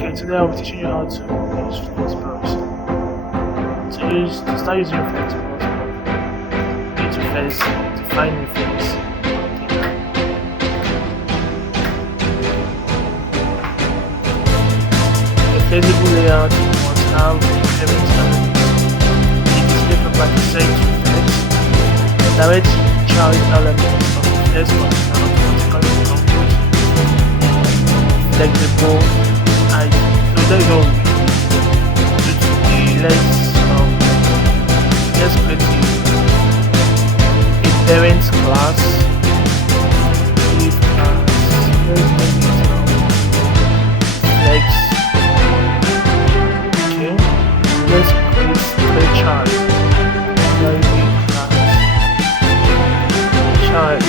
Okay, today I'll be teaching you how to use flexbox. To start using flexbox, you need to first define a flex. A flexible layout must have parent elements. The display property set to flex. Direct child elements of the flex function automatically compute flexible height. So there you go. Let's create a parent class. If let's make it flex. Okay. Let's create a child. There will be class child.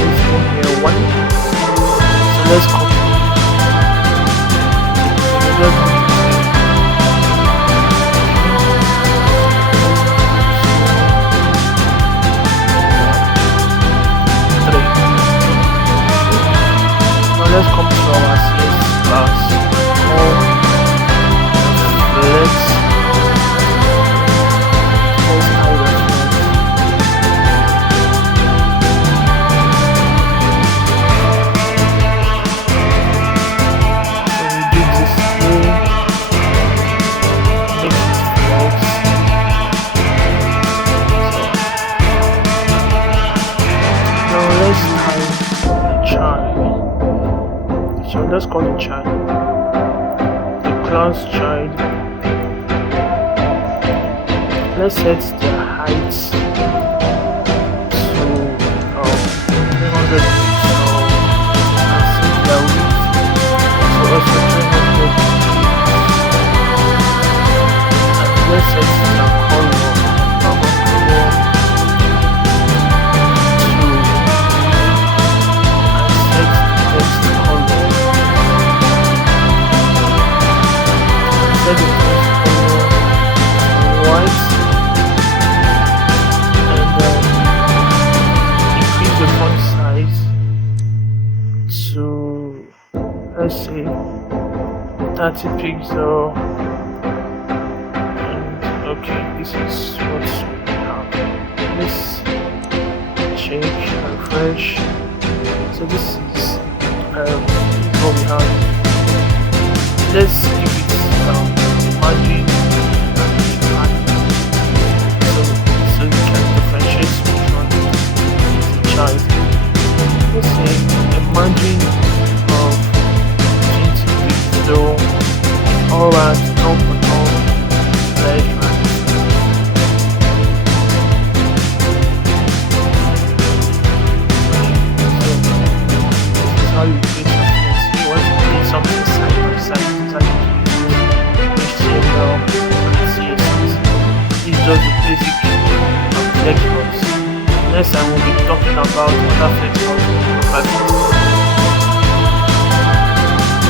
Let's go here one. So let's copy. Let's come to our CSS class called let's so we do display, make it flex. So now let's type a child. So let's call it child. The class child. Let's set the height to 300 pixels and set the width to also 300 pixels. And let's set the color white, and increase the font size to, let's say, 30 pixels. And okay, this is what we have. Let's check, refresh. So this is what we have. Let's give it margin and height, so you can differentiate which one is the child. Let's say a margin of 20 pixels, all at 0.0 red line. So this is how you create something. You want to create something side by side. HTML and CSS. This is just the basic of flexbox. Next time we'll be talking about other flexbox.